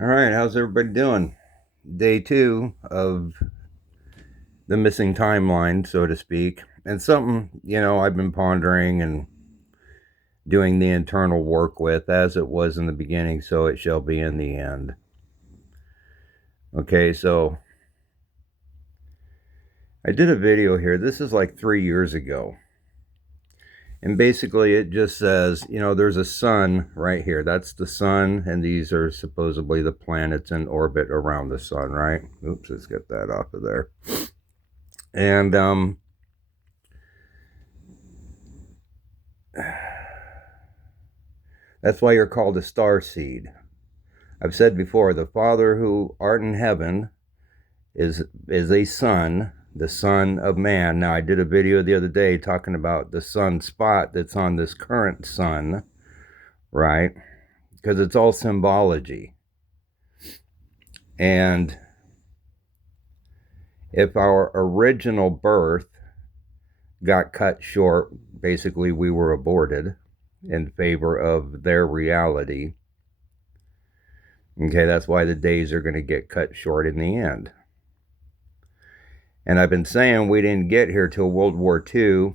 All right, how's everybody doing? Day two of the missing timeline, so to speak. And something, I've been pondering and doing the internal work with, as it was in the beginning, so it shall be in the end. Okay, so I did a video here. This is like 3 years ago. And basically, it just says, there's a sun right here. That's the sun, and these are supposedly the planets in orbit around the sun, right? Oops, let's get that off of there. And that's why you're called a star seed. I've said before, the Father who art in heaven is a son, the Son of Man. Now, I did a video the other day talking about the sun spot that's on this current sun, right? Because it's all symbology. And if our original birth got cut short, basically we were aborted in favor of their reality. Okay, that's why the days are going to get cut short in the end. And I've been saying we didn't get here till World War II.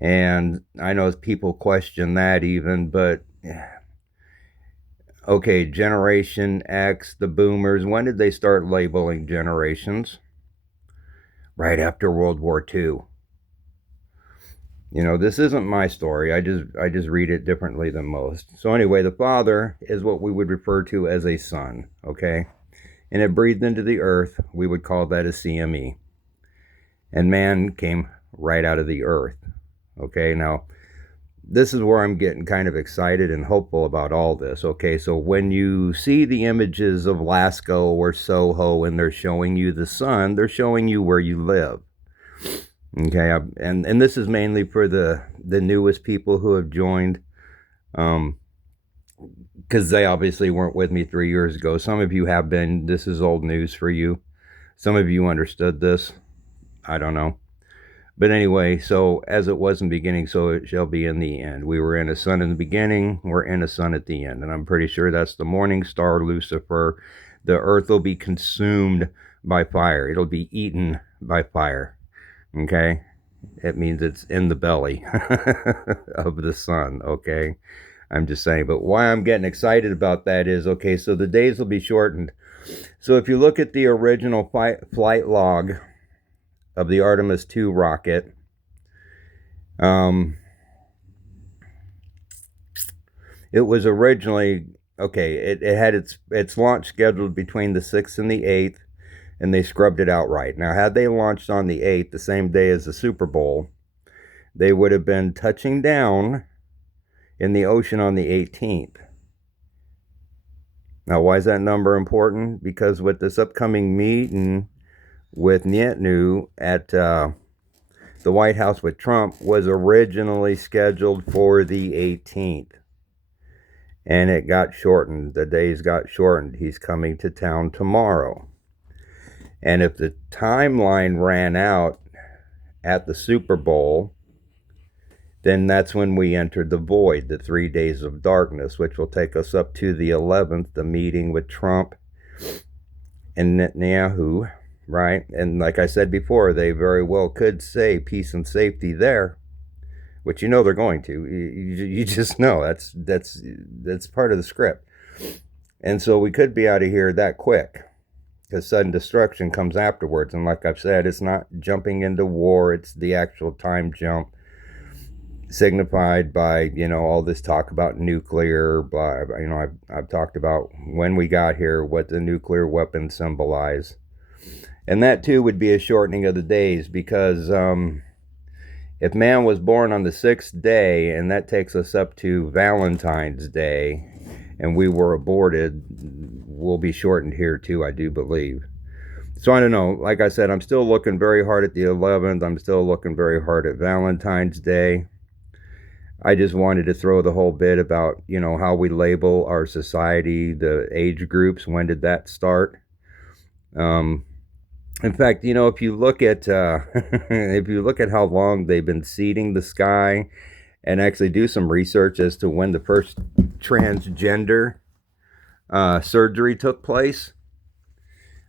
And I know people question that even, but okay, Generation X, the boomers, when did they start labeling generations? Right after World War II. This isn't my story. I just read it differently than most. So anyway, the Father is what we would refer to as a son, okay? And it breathed into the earth. We would call that a CME. And man came right out of the earth. Okay, now this is where I'm getting kind of excited and hopeful about all this. Okay, so when you see the images of Lascaux or Soho and they're showing you the sun, they're showing you where you live. Okay, and this is mainly for the newest people who have joined, because they obviously weren't with me 3 years ago. Some of you have been. This is old news for you. Some of you understood this. I don't know. But anyway, so as it was in the beginning, so it shall be in the end. We were in a sun in the beginning, we're in a sun at the end. And I'm pretty sure that's the morning star, Lucifer. The earth will be consumed by fire. It'll be eaten by fire. Okay? It means it's in the belly of the sun. Okay? I'm just saying. But why I'm getting excited about that is, okay, so the days will be shortened. So if you look at the original flight log of the Artemis 2 rocket, it was originally, okay, it had its launch scheduled between the 6th and the 8th, and they scrubbed it outright. Now, had they launched on the 8th, the same day as the Super Bowl, they would have been touching down in the ocean on the 18th. Now, why is that number important? Because with this upcoming meeting with Netanyahu at the White House with Trump was originally scheduled for the 18th. And it got shortened. The days got shortened. He's coming to town tomorrow. And if the timeline ran out at the Super Bowl, then that's when we entered the void, the 3 days of darkness, which will take us up to the 11th, the meeting with Trump and Netanyahu, right? And like I said before, they very well could say peace and safety there, which they're going to. You just know that's part of the script. And so we could be out of here that quick, because sudden destruction comes afterwards. And like I've said, it's not jumping into war, it's the actual time jump signified by all this talk about nuclear, blah. I've talked about when we got here, what the nuclear weapons symbolize, and that too would be a shortening of the days, because if man was born on the 6th day, and that takes us up to Valentine's Day, and we were aborted, we'll be shortened here too, I do believe. So I don't know. Like I said, I'm still looking very hard at the 11th. I'm still looking very hard at Valentine's Day. I just wanted to throw the whole bit about, how we label our society, the age groups. When did that start? In fact, if you look at if you look at how long they've been seeding the sky, and actually do some research as to when the first transgender surgery took place.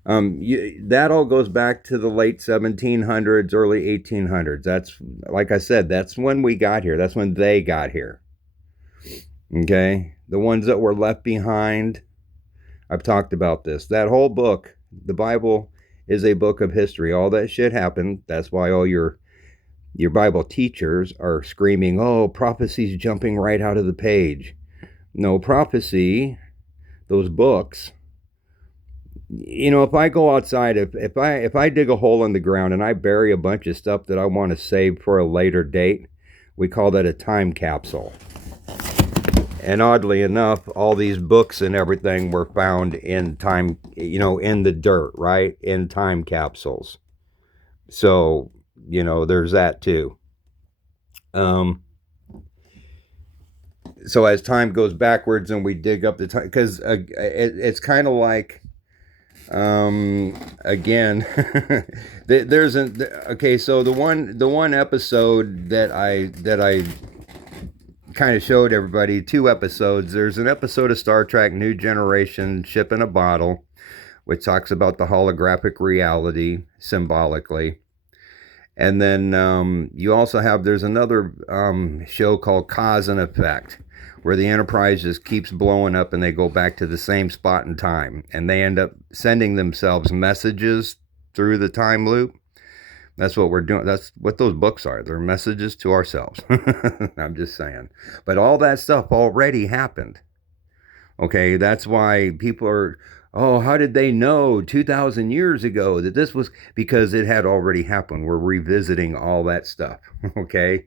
That all goes back to the late 1700s, early 1800s. That's, like I said, that's when we got here. That's when they got here. Okay? The ones that were left behind, I've talked about this. That whole book, the Bible, is a book of history. All that shit happened. That's why all your Bible teachers are screaming, "Oh, prophecy's jumping right out of the page." No, prophecy, those books, if I go outside, if I dig a hole in the ground and I bury a bunch of stuff that I want to save for a later date, we call that a time capsule. And oddly enough, all these books and everything were found in time, in the dirt, right? In time capsules. So, there's that too. So as time goes backwards and we dig up the time, because it's kind of like, again, there's an okay. So the one episode that I kind of showed everybody, 2 episodes. There's an episode of Star Trek New Generation, Ship in a Bottle, which talks about the holographic reality symbolically. And then you also have, there's another show called Cause and Effect, where the Enterprise just keeps blowing up and they go back to the same spot in time. And they end up sending themselves messages through the time loop. That's what we're doing. That's what those books are. They're messages to ourselves. I'm just saying. But all that stuff already happened. Okay, that's why people are, oh, how did they know 2,000 years ago that this was? Because it had already happened. We're revisiting all that stuff. Okay,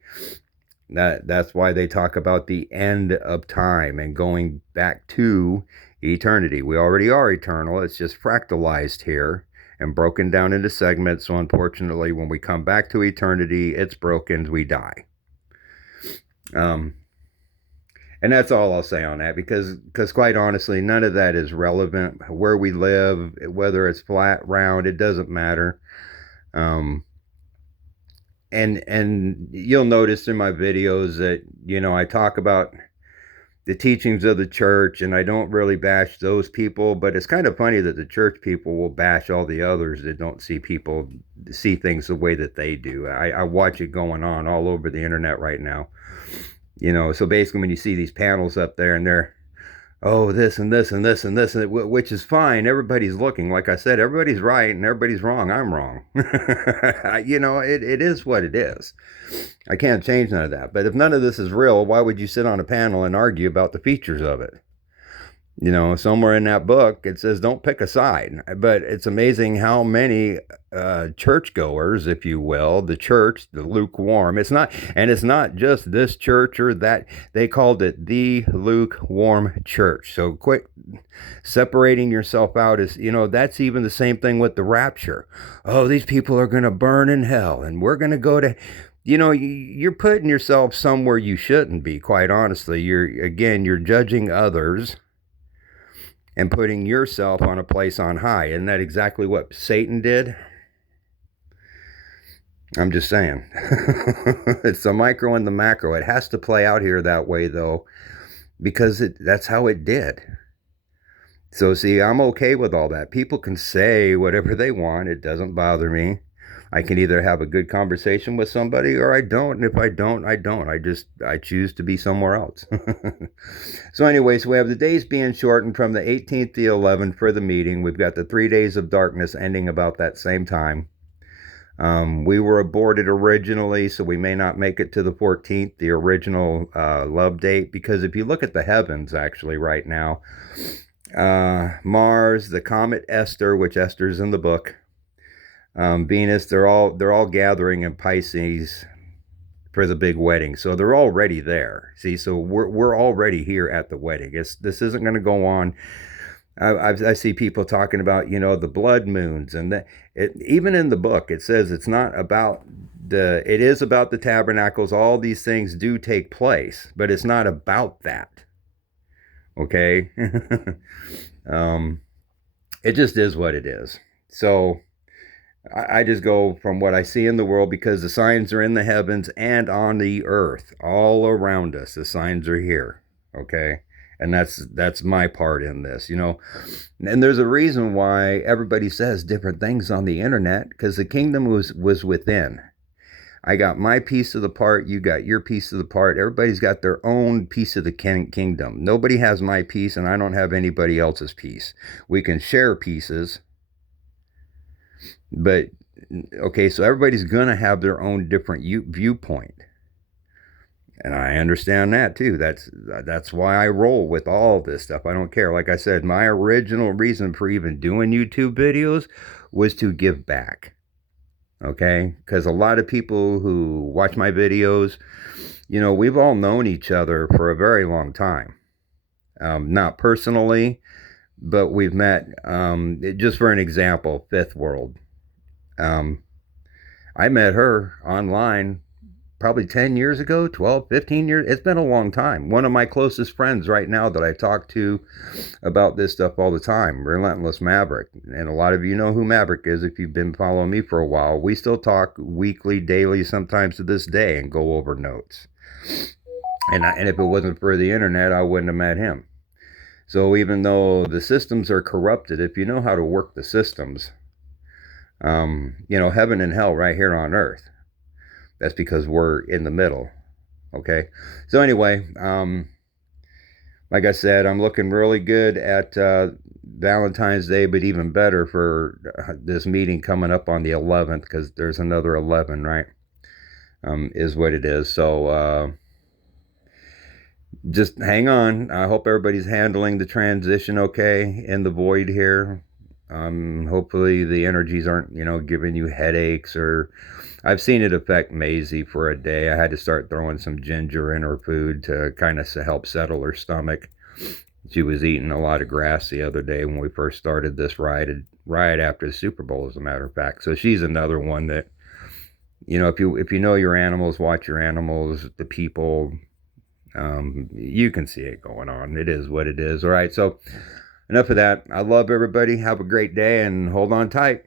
that's why they talk about the end of time and going back to eternity. We already are eternal. It's just fractalized here and broken down into segments. So unfortunately, when we come back to eternity, it's broken. We die. And that's all I'll say on that, because quite honestly, none of that is relevant. Where we live, whether it's flat, round, it doesn't matter. And you'll notice in my videos that I talk about the teachings of the church, and I don't really bash those people, but it's kind of funny that the church people will bash all the others that don't see things the way that they do. I watch it going on all over the internet right now. So basically when you see these panels up there and they're, oh, this and this and this and this, which is fine. Everybody's looking. Like I said, everybody's right and everybody's wrong. I'm wrong. It is what it is. I can't change none of that. But if none of this is real, why would you sit on a panel and argue about the features of it? Somewhere in that book, it says don't pick a side. But it's amazing how many churchgoers, if you will, the church, the lukewarm, it's not just this church or that. They called it the lukewarm church. So quit separating yourself out. That's even the same thing with the rapture. Oh, these people are going to burn in hell and we're going to go to... You're putting yourself somewhere you shouldn't be, quite honestly. You're judging others and putting yourself on a place on high. Isn't that exactly what Satan did? I'm just saying. It's the micro and the macro. It has to play out here that way, though, because that's how it did. So, see, I'm okay with all that. People can say whatever they want. It doesn't bother me. I can either have a good conversation with somebody or I don't. And if I don't, I don't. I choose to be somewhere else. So anyways, we have the days being shortened from the 18th to the 11th for the meeting. We've got the 3 days of darkness ending about that same time. We were aborted originally, so we may not make it to the 14th, the original love date. Because if you look at the heavens, actually, right now, Mars, the comet Esther, which Esther's in the book, Venus, they're all gathering in Pisces for the big wedding. So they're already there. See, so we're already here at the wedding. This isn't going to go on. I see people talking about, the blood moons, and even in the book, it says it's not about it is about the tabernacles. All these things do take place, but it's not about that. Okay. It just is what it is. So I just go from what I see in the world, because the signs are in the heavens and on the earth, all around us. The signs are here, okay? And that's my part in this, you know. And there's a reason why everybody says different things on the internet, because the kingdom was within. I got my piece of the part, you got your piece of the part. Everybody's got their own piece of the kingdom. Nobody has my piece, and I don't have anybody else's piece. We can share pieces, but okay, so everybody's gonna have their own different viewpoint, and I understand that too. That's why I roll with all this stuff. I don't care. Like I said, my original reason for even doing YouTube videos was to give back. Okay, because a lot of people who watch my videos, you know, we've all known each other for a very long time. Not personally, but we've met. Just for an example, Fifth World. Um, I met her online probably 10 years ago, 12, 15 years. It's been a long time. One of my closest friends right now that I talk to about this stuff all the time, Relentless Maverick. And a lot of you know who Maverick is if you've been following me for a while. We still talk weekly, daily, sometimes to this day, and go over notes. And if it wasn't for the internet, I wouldn't have met him. So even though the systems are corrupted, if you know how to work the systems, you know, heaven and hell right here on earth. That's because we're in the middle. Okay. So anyway, like I said, I'm looking really good at Valentine's Day, but even better for this meeting coming up on the 11th, because there's another 11, right? Is what it is. So just hang on. I hope everybody's handling the transition okay in the void here. Hopefully the energies aren't, you know, giving you headaches, or I've seen it affect Maisie for a day. I had to start throwing some ginger in her food to kind of help settle her stomach. She was eating a lot of grass the other day when we first started this ride after the Super Bowl, as a matter of fact. So she's another one that, you know, if you know your animals, watch your animals, the people, you can see it going on. It is what it is. All right. So enough of that. I love everybody. Have a great day and hold on tight.